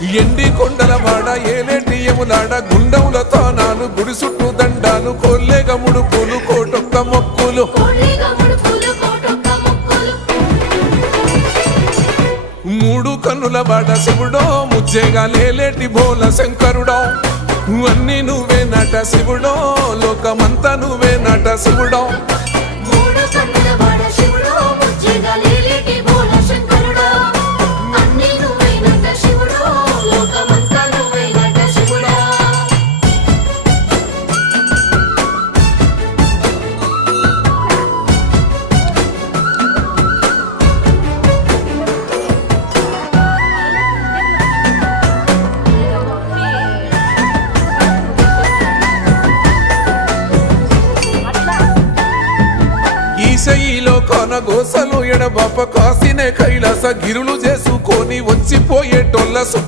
ఎండి కొండల వాడ ఏలేటి యములాడ గుండముల తానాలు గుడి చుట్టూ దండాలు కొల్లేగ ముడుపులు కోటొక్క మొక్కులు మూడు కన్నుల వాడ శివుడో ముజ్జేగా లేలేటి బోల శంకరుడో అన్నీ నువ్వే నట శివుడో లోకమంతా నువ్వే నట శివుడో ఈశయిలో కొనగోసలు ఎడబాప కాసినే కైలాస గిరులు చేసుకొని వచ్చిపోయేటోళ్ళ